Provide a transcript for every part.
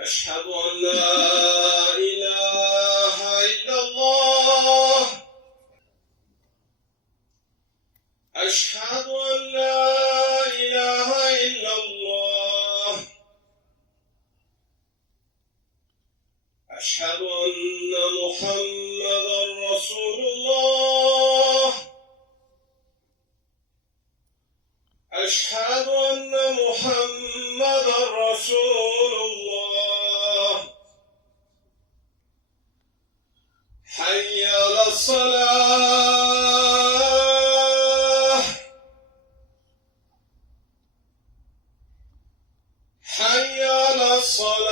أشهد أن لا إله إلا الله أشهد أن لا إله إلا الله أشهد أن محمدا رسول الله أشهد أن محمدا رسول الله حي على الصلاة حي على الصلاة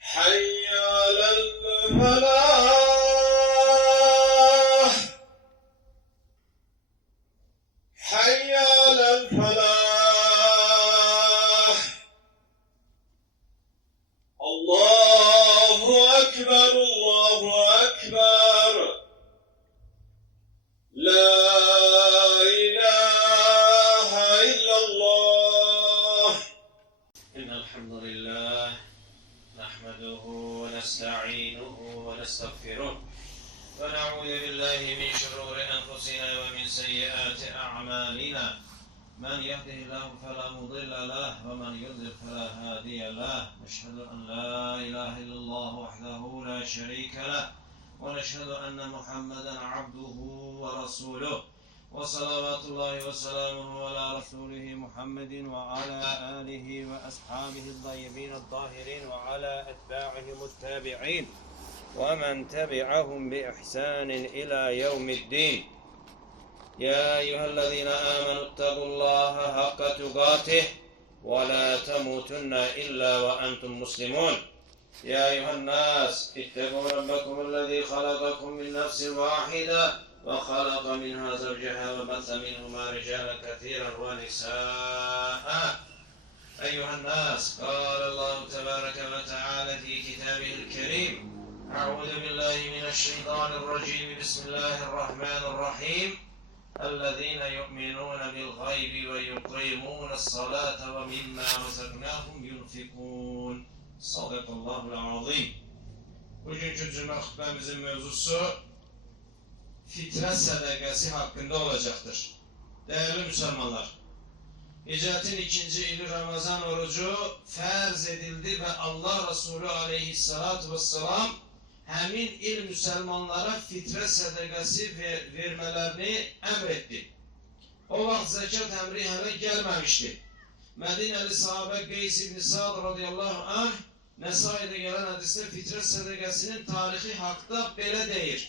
حي على الفلاح حي على الفلاح الله أكبر الله أكبر لا إله إلا الله إن الحمد لله نحمده ونستعينه ونستغفره ونعوذ بالله من شرور أنفسنا ومن سيئات أعمالنا من يهده الله فلا مضل له ومن يضلل فلا هادي له نشهد أن لا إله إلا الله وحده لا شريك له ونشهد أن محمدا عبده ورسوله وصلوات الله وسلامه على رسوله محمد وعلى آله وأصحابه الطيبين الطاهرين وعلى أتباعهم التابعين ومن تبعهم بإحسان إلى يوم الدين يا أيها الذين آمنوا اتقوا الله حق تقاته ولا تموتن إلا وأنتم مسلمون يا أيها الناس اتقوا ربكم الذي خلقكم من نفس واحدة وخلق منها زوجها وبث منهما رجالا كثيرا ونساء أيها الناس قال الله تبارك وتعالى في كتابه الكريم أعوذ بالله من الشيطان الرجيم بسم الله الرحمن الرحيم الذين يؤمنون بالغيب ويقيمون الصلاة ومما رزقناهم ينفقون Sadakallahu azim. Bugünkü cümle hutbemizin mevzusu fitret sədaqəsi hakkında olacaktır. Değerli Müslümanlar, Hicretin 2. ili Ramazan orucu farz edildi ve Allah Resulü aleyhissalatu vesselam həmin il Müslümanlara fitret sədaqəsi vermelerini emretti. O vaxt zekat emri hələ gəlməmişdi. Medineli sahabe Qeys ibn Sa'd radıyallahu anh Nesai'de gelen hadiste fitret sədaqəsinin tarihi haqda belə deyir.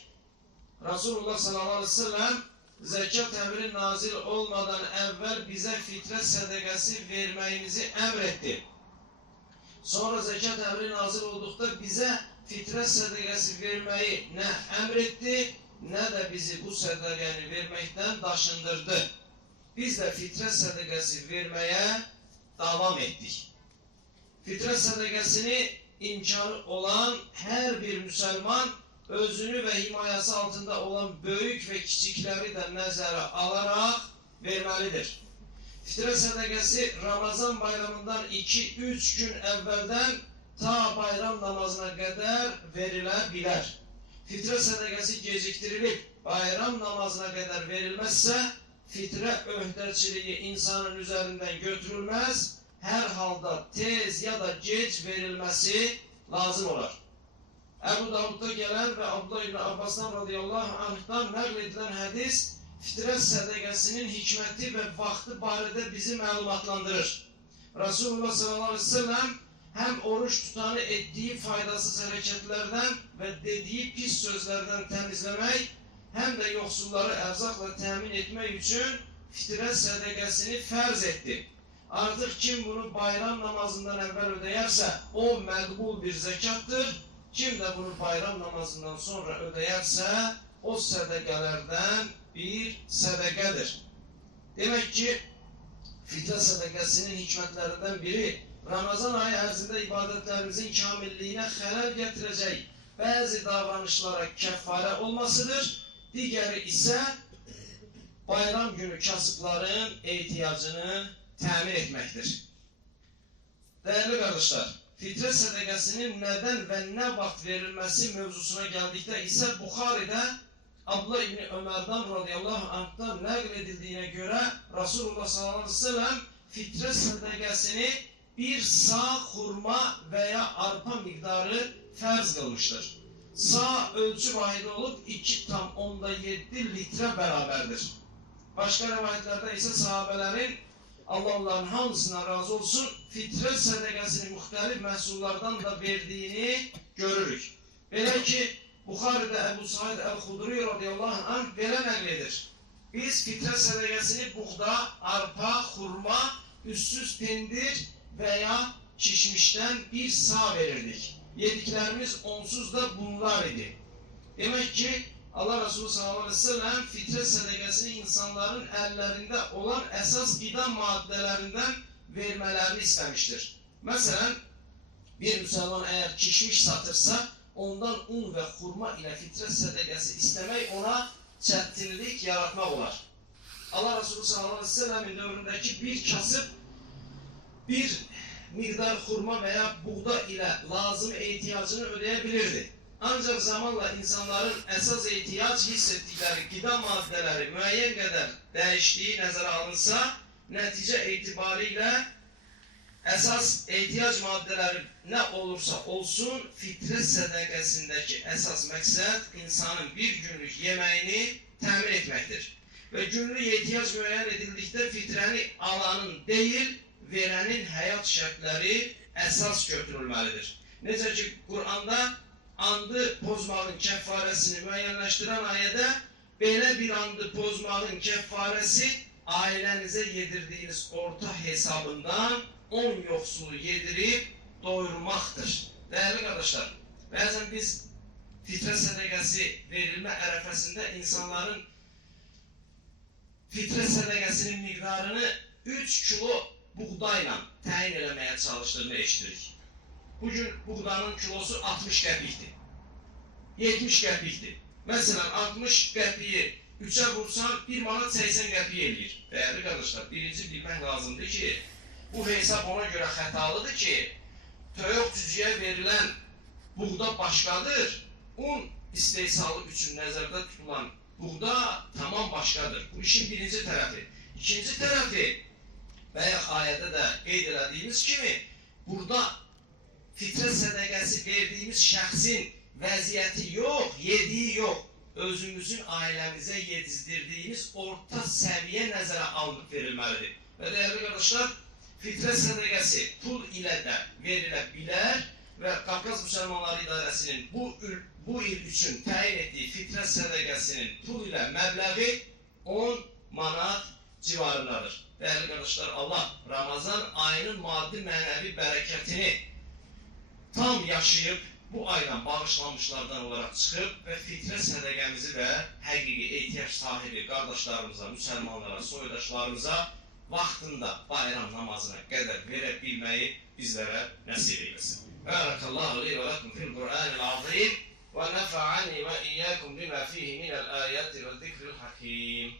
Resulullah sallallahu aleyhi ve sellem zekat emri nazil olmadan evvel bize fitret sədaqəsi verməyimizi emretti. Sonra zekat emri nazil olduqda bize fitret sədaqəsi verməyi ne emretti ne de bizi bu sədaqəni verməkdən daşındırdı. Biz de fitret sədaqəsi vermeye devam ettik. Fitret sədaqəsini imkanı olan her bir Müslüman özünü ve himayesi altında olan büyük ve küçükleri de nəzərə alarak vermelidir. Fitret sədaqəsi Ramazan bayramından 2-3 gün evvelden ta bayram namazına kadar verilebilir. Fitret sədaqəsi geciktirilip bayram namazına kadar verilmezse fitre öhdəçiliği insanın üzerinden götürülmez, her halda tez ya da geç verilmesi lazım olur. Ebu Davud'da gelen ve Abdullah İbni Abbas'tan radıyallahu anh'tan nəql hadis, fitret sədaqəsinin hikmeti ve vakti barədə bizi məlumatlandırır. Resulullah sallallahu aleyhi ve sellem hem oruç tutanı ettiği faydasız hareketlerden ve dediği pis sözlerden temizlemek, hem de yoksulları erzakla temin etmek için fitret sədaqəsini farz etti. Artık kim bunu bayram namazından evvel ödeyerse o məqbul bir zekattır. Kim de bunu bayram namazından sonra ödeyerse o sədaqələrdən bir sədaqədir. Demek ki fitret sədaqəsinin hikmetlerinden biri Ramazan ayı ərzində ibadetlerimizin kamilliğine xələl getirecek bazı davranışlara kefare olmasıdır. Digeri ise bayram günü kasıbların ehtiyacını təmin etmektir. Değerli kardeşler, fitre sədəqəsinin neden ve ne vaxt verilmesi mevzusuna geldikdə ise Buxari'de Abdullah İbni Ömer'den radıyallahu anh'tan nəql edildiğine göre Resulullah sallallahu aleyhi ve sellem fitre sədəqəsini bir sağ hurma veya arpa miktarı farz kılmıştır. Sağ ölçü vahidi olup 2,7 litre beraberdir. Başka rivayetlerde ise sahabelerin, Allah onların hamısından razı olsun, fitre sədəqəsini muhtelif məhsullardan da verdiğini görürük. Belə ki, Buxari'de Ebu Said el-Hudri radıyallahu anh belə nəql edir. Biz fitre sədəqəsini buğda, arpa, hurma, üstsüz pendir veya kişmişten bir sağ verirdik. Yediklerimiz onsuz da bunlar idi. Demek ki Allah Resulü sallallahu aleyhi ve sellem fitre sədəqəsini insanların ellerinde olan esas gıda maddelerinden vermelerini istemiştir. Mesela bir Müslüman eğer kişmiş satırsa ondan un ve hurma ile fitre sədəqəsi istemek ona çətinlik yaratmak olar. Allah Resulü sallallahu aleyhi ve sellemin dövründeki bir kasıp bir miktar hurma veya buğda ile lazım ihtiyacını ödeyebilirdi. Ancak zamanla insanların esas ihtiyaç hissettikleri gıda maddeleri müəyyən kadar değiştiği nazara alınsa, netice itibariyle esas ihtiyaç maddeleri ne olursa olsun fitre sədəqəsindeki esas məqsəd insanın bir günlük yemeğini təmin etmektir. Ve günlük ihtiyaç müəyyən edildikdə fitreni alanın değil, verenin hayat şartları esas götürülmelidir. Necə ki Kur'an'da andı pozmağın kefaresini müəyyənləşdirən ayədə belə bir andı pozmağın kefaresi ailenize yedirdiğiniz orta hesabından 10 yoksulu yedirip doyurmaktır. Değerli kardeşler, bazen biz fitre sədəqəsi verilme ərəfəsində insanların fitre sədəqəsinin miktarını 3 kilo buğdayla təyin eləməyə çalışdığını eşitirik. Bugün buğdanın kilosu 60 qəpikdir. 70 qəpikdir. Mesela 60 qəpiyi 3'e vursan 1 manat 80 qəpik eləyir. Değerli kardeşler, birinci bilmək lazımdır ki, bu hesap ona göre xətalıdır ki, toyuq cücüyə verilən buğda başqadır, un istehsalı üçün nəzərdə tutulan buğda tamam başqadır. Bu işin birinci tərəfi. İkinci tərəfi, bayaq ayədə də qeyd elədiyimiz kimi, burada fitre sədəqəsi verdiğimiz şəxsin vəziyyəti yox, yediği yox, özümüzün ailəmizə yedizdirdiğimiz orta səviyyə nəzərə alınıb verilməlidir. Və değerli kardeşler, fitre sədəqəsi pul ilə də verilə bilər və Qafqaz Müsəlmanları İdarəsinin bu il üçün təyin etdiyi fitre sədəqəsinin pul ilə məbləği 10 manat civarındadır. Değerli kardeşler, Allah Ramazan ayının maddi mənəvi bərəkətini tam yaşayıp bu aydan bağışlanmışlardan olarak çıkıp ve fitre sədəqəmizi də həqiqi ehtiyac sahibi kardeşlerimize, Müslümanlara, soydaşlarımıza vaxtında bayram namazına qədər verə bilməyi bizlərə nəsib eylesin. Barakallahu li ve lakum fil Kur'anil azim ve nefa'ani ve iyyakum bima fihi minel ayati ve zikril hakim.